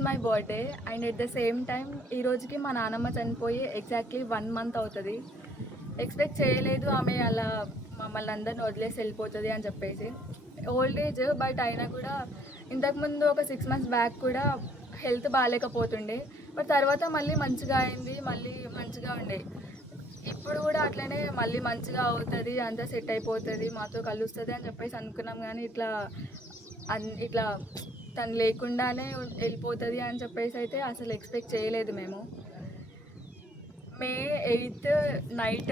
Is my birthday and at the same time ఈ రోజుకి మా నాన్నమ్మ చనిపోయి ఎగ్జాక్ట్లీ 1 మంత్ అవుతుంది. ఎక్స్పెక్ట్ చేయలేదు ఆమె అలా మమ్మల్ని అందరిని వదిలేసి వెళ్ళిపోతుంది అని చెప్పేసి. ఓల్డ్ ఏజ్ బట్ అయినా కూడా ఇంతకుముందు ఒక 6 months బ్యాక్ కూడా హెల్త్ బాగాలేకపోతుండే, బట్ తర్వాత మళ్ళీ మంచిగా అయింది, మళ్ళీ మంచిగా ఉండే. ఇప్పుడు కూడా అట్లనే మళ్ళీ మంచిగా అవుతుంది, అంతా సెట్ అయిపోతుంది, మాతో కలుస్తుంది అని చెప్పేసి అనుకున్నాం. కానీ ఇట్లా తను లేకుండానే వెళ్ళిపోతుంది అని చెప్పేసి అయితే అసలు ఎక్స్పెక్ట్ చేయలేదు మేము. మే 8th నైట్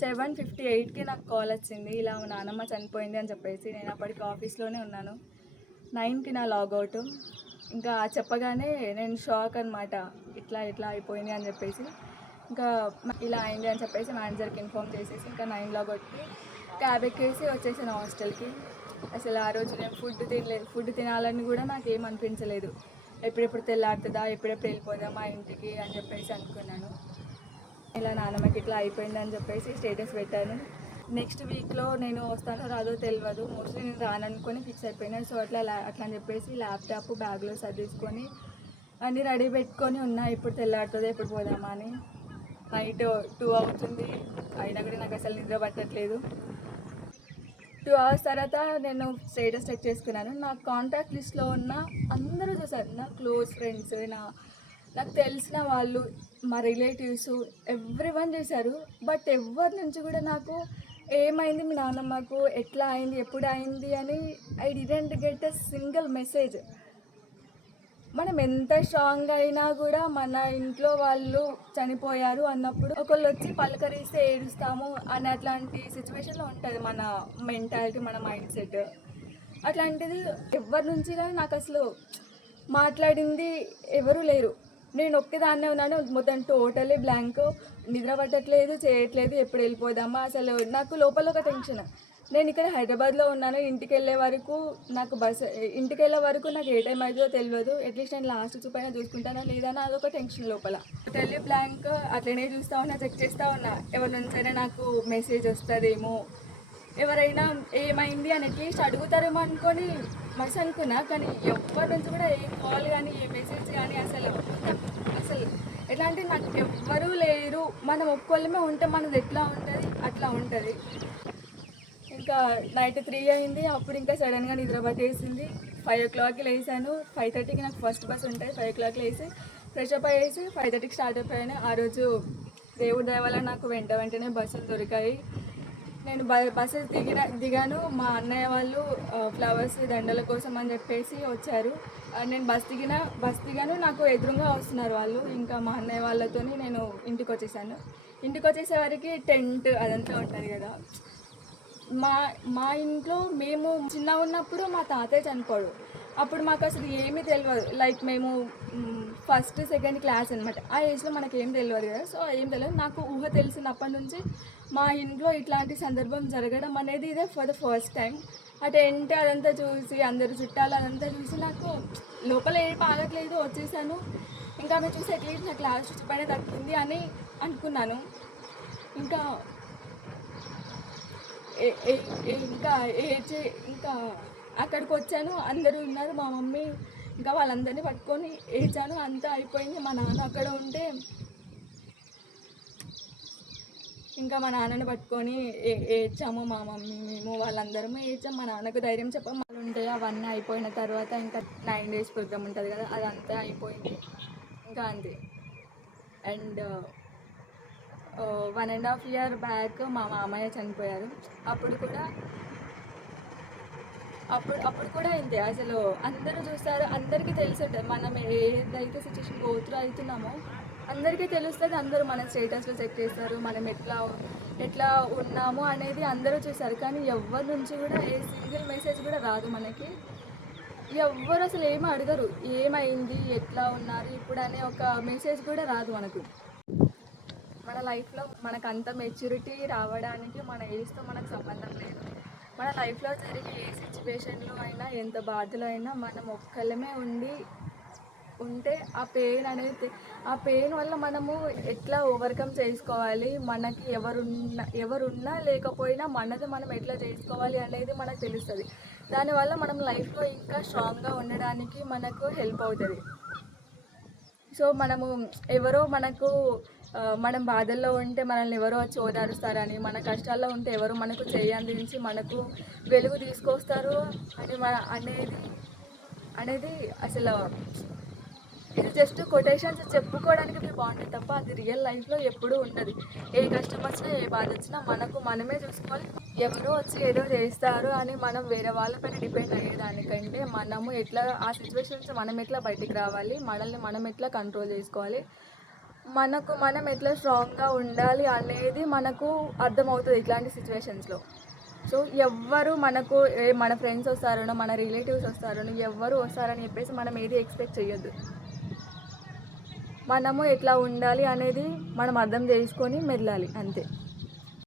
7:58కి నాకు కాల్ వచ్చింది, ఇలా మా నాన్నమ్మ చనిపోయింది అని చెప్పేసి. నేను అప్పటికి ఆఫీస్లోనే ఉన్నాను. 9కి నా లాగౌట్. ఇంకా చెప్పగానే నేను షాక్ అనమాట, ఇట్లా అయిపోయింది అని చెప్పేసి. ఇంకా ఇలా అయింది అని చెప్పేసి మేనేజర్కి ఇన్ఫామ్ చేసేసి ఇంకా 9 లాగౌట్కి క్యాబ్ ఎక్కేసి వచ్చేసాను హాస్టల్కి. అసలు ఆ రోజు నేను ఫుడ్ తినాలని కూడా నాకు ఏం అనిపించలేదు. ఎప్పుడెప్పుడు తెల్లారుతుందా, ఎప్పుడెప్పుడు వెళ్ళిపోదా మా ఇంటికి అని చెప్పేసి అనుకున్నాను. ఇలా నాన్నమ్మకి ఇట్లా అయిపోయింది అని చెప్పేసి స్టేటస్ పెట్టాను. నెక్స్ట్ వీక్లో నేను వస్తానో రాదో తెలియదు, మోస్ట్లీ నేను రాననుకొని ఫిక్స్ అయిపోయినాను. సో అట్లా అని చెప్పేసి ల్యాప్టాప్ బ్యాగ్లో సర్దేసుకొని అన్నీ రెడీ పెట్టుకొని ఉన్నా, ఇప్పుడు తెల్లారుతుందో ఎప్పుడు పోదామా అని. నైట్ 2 అవుతుంది, అయినా కూడా నాకు అసలు నిద్ర పట్టట్లేదు. 2 hours తర్వాత నేను స్టేటస్ చెక్ చేసుకున్నాను. నా కాంటాక్ట్ లిస్ట్లో ఉన్న అందరూ చూసారు, నా క్లోజ్ ఫ్రెండ్స్, నాకు తెలిసిన వాళ్ళు, మా రిలేటివ్స్, ఎవ్రీవన్ చేశారు. బట్ ఎవరి నుంచి కూడా నాకు ఏమైంది మీ నాన్నమ్మకు, ఎట్లా అయింది, ఎప్పుడు అయింది అని I didn't get a single message. మనం ఎంత స్ట్రాంగ్ అయినా కూడా మన ఇంట్లో వాళ్ళు చనిపోయారు అన్నప్పుడు ఒకళ్ళు వచ్చి పలకరిస్తే ఏడుస్తాము అని అట్లాంటి సిచ్యువేషన్లో ఉంటుంది మన మెంటాలిటీ, మన మైండ్ సెట్. అట్లాంటిది ఎవరి నుంచి కానీ నాకు అసలు మాట్లాడింది ఎవరు లేరు. నేను ఒక్కదాన్నే ఉన్నాను, మొత్తం టోటలీ బ్లాంక్. నిద్ర పట్టట్లేదు, చేయట్లేదు, ఎప్పుడు వెళ్ళిపోదామా. అసలు నాకు లోపల ఒక టెన్షన్. నేను ఇక్కడ హైదరాబాద్లో ఉన్నాను, ఇంటికి వెళ్ళే వరకు నాకు ఏ టైం అవుతుందో తెలియదు. అట్లీస్ట్ నేను లాస్ట్ చూపైనా చూసుకుంటానా లేదా అని అదొక టెన్షన్ లోపల. Totally blank. అట్లనే చూస్తూ ఉన్నా, చెక్ చేస్తూ ఉన్నా, ఎవరి నుంచైనా నాకు మెసేజ్ వస్తుందేమో, ఎవరైనా ఏమైంది అని అట్లీస్ట్ అడుగుతారేమో అనుకొని మస్తు అనుకున్నా. కానీ ఎవరి నుంచి కూడా ఏ కాల్ కానీ ఏ మెసేజ్ కానీ అసలు ఎట్లా అంటే నాకు ఎవ్వరూ లేరు. మనం ఒక్కళ్ళమే ఉంటే మనది ఎట్లా ఉంటుంది అట్లా ఉంటుంది. ఇంకా నైట్ 3 అయింది. అప్పుడు ఇంకా సడన్గా నిద్ర పట్టేసింది. 5 o'clockకి లేసాను. 5:30కి నాకు ఫస్ట్ బస్ ఉంటుంది. 5 o'clock లేసి ఫ్రెష్ అప్ అయ్యేసి 5:30కి స్టార్ట్ అయిపోయాను. ఆ రోజు దేవుడి దయ వల్ల నాకు వెంటనే బస్సులు దొరికాయి. నేను బస్సు దిగాను. మా అన్నయ్య వాళ్ళు ఫ్లవర్స్ దండల కోసం అని చెప్పేసి వచ్చారు. నేను బస్ దిగాను, నాకు ఎదురుగా వస్తున్నారు వాళ్ళు. ఇంకా మా అన్నయ్య వాళ్ళతో నేను ఇంటికి వచ్చేసాను. ఇంటికి వచ్చేసరికి టెంట్ అదంతా ఉంటుంది కదా. మా ఇంట్లో మేము చిన్నగా ఉన్నప్పుడు మా తాతయ్య చనిపోడు. అప్పుడు మాకు అసలు ఏమీ తెలియదు. లైక్ మేము 1st, 2nd క్లాస్ అనమాట. ఆ ఏజ్లో మనకి ఏం తెలియదు కదా. సో ఏం తెలియదు. నాకు ఊహ తెలిసినప్పటి నుంచి మా ఇంట్లో ఇట్లాంటి సందర్భం జరగడం అనేది ఇదే ఫర్ ద ఫస్ట్ టైం. ఆ టెంట్ అదంతా చూసి, అందరు చుట్టాలు అదంతా చూసి నాకు లోపల ఏం ఆగట్లేదు, వచ్చేసాను. ఇంకా ఆమె చూసి అట్లీస్ట్ నా క్లాస్ చుట్టుపైన తగ్గింది అని అనుకున్నాను. ఇంకా ఇంకా అక్కడికి వచ్చాను. అందరూ ఉన్నారు, మా మమ్మీ ఇంకా వాళ్ళందరినీ పట్టుకొని ఏడ్చాను. అంతా అయిపోయింది. మా నాన్న అక్కడ ఉంటే ఇంకా మా నాన్నని పట్టుకొని ఏడ్చాము. మా మమ్మీ, మేము వాళ్ళందరము ఏడ్చాము. మా నాన్నకు ధైర్యం చెప్పాము. వాళ్ళు ఉంటే అవన్నీ అయిపోయిన తర్వాత ఇంకా 9 days ప్రోగ్రామ్ ఉంటుంది కదా, అదంతా అయిపోయింది. ఇంకా అంతే. అండ్ 1.5 year బ్యాక్ మా మామయ్య చనిపోయారు. అప్పుడు కూడా ఇంతే. అసలు అందరూ చూస్తారు, అందరికీ తెలిసి ఉంటుంది మనం ఏదైతే సిచ్యువేషన్ గోత్రు అవుతున్నామో అందరికీ తెలుస్తుంది. అందరూ మన స్టేటస్లో చెక్ చేస్తారు, మనం ఎట్లా ఉన్నాము అనేది అందరూ చూస్తారు. కానీ ఎవరి నుంచి కూడా ఏ సింగిల్ మెసేజ్ కూడా రాదు మనకి. ఎవ్వరు అసలు ఏమీ అడగరు, ఏమైంది, ఎట్లా ఉన్నారు ఇప్పుడు అనే ఒక మెసేజ్ కూడా రాదు మనకు. మన లైఫ్లో మనకు అంత మెచ్యూరిటీ రావడానికి మన ఏజ్తో మనకు సంబంధం లేదు. మన లైఫ్లో జరిగే ఏ సిచ్యువేషన్లో అయినా, ఎంత బాధలో అయినా మనం ఒక్కళ్ళమే ఉంటే ఆ పెయిన్ వల్ల మనము ఎట్లా ఓవర్కమ్ చేసుకోవాలి, మనకి ఎవరున్నా లేకపోయినా మనది మనం ఎట్లా చేసుకోవాలి అనేది మనకు తెలుస్తుంది. దానివల్ల మనం లైఫ్లో ఇంకా స్ట్రాంగ్గా ఉండడానికి మనకు హెల్ప్ అవుతుంది. సో మనము ఎవరో మనకు మనం బాధల్లో ఉంటే మనల్ని ఎవరో వచ్చి ఓదారుస్తారని, మన కష్టాల్లో ఉంటే ఎవరో మనకు చేయి అందించి మనకు వెలుగు తీసుకొస్తారు అని అనేది అసలు ఇది జస్ట్ కొటేషన్స్ చెప్పుకోవడానికి ఇవి బాగుంటాయి తప్ప అది రియల్ లైఫ్లో ఎప్పుడూ ఉండదు. ఏ కష్టం వచ్చినా ఏ బాధ వచ్చినా మనకు మనమే చూసుకోవాలి. ఎవరో వచ్చి ఏదో చేస్తారు అని మనం వేరే వాళ్ళపైన డిపెండ్ అయ్యేదానికంటే మనము ఎట్లా ఆ సిచ్యువేషన్స్ మనం ఎట్లా బయటికి రావాలి, మనల్ని మనం ఎట్లా కంట్రోల్ చేసుకోవాలి, మనకు మనం ఎట్లా స్ట్రాంగ్గా ఉండాలి అనేది మనకు అర్థమవుతుంది ఇట్లాంటి సిచ్యువేషన్స్లో. సో ఎవ్వరు మనకు మన ఫ్రెండ్స్ వస్తారనో మన రిలేటివ్స్ వస్తారనో ఎవ్వరు వస్తారని చెప్పేసి మనం ఏది ఎక్స్పెక్ట్ చేయొద్దు. మనము ఎట్లా ఉండాలి అనేది మనం అర్థం చేసుకొని మెదలాలి అంతే.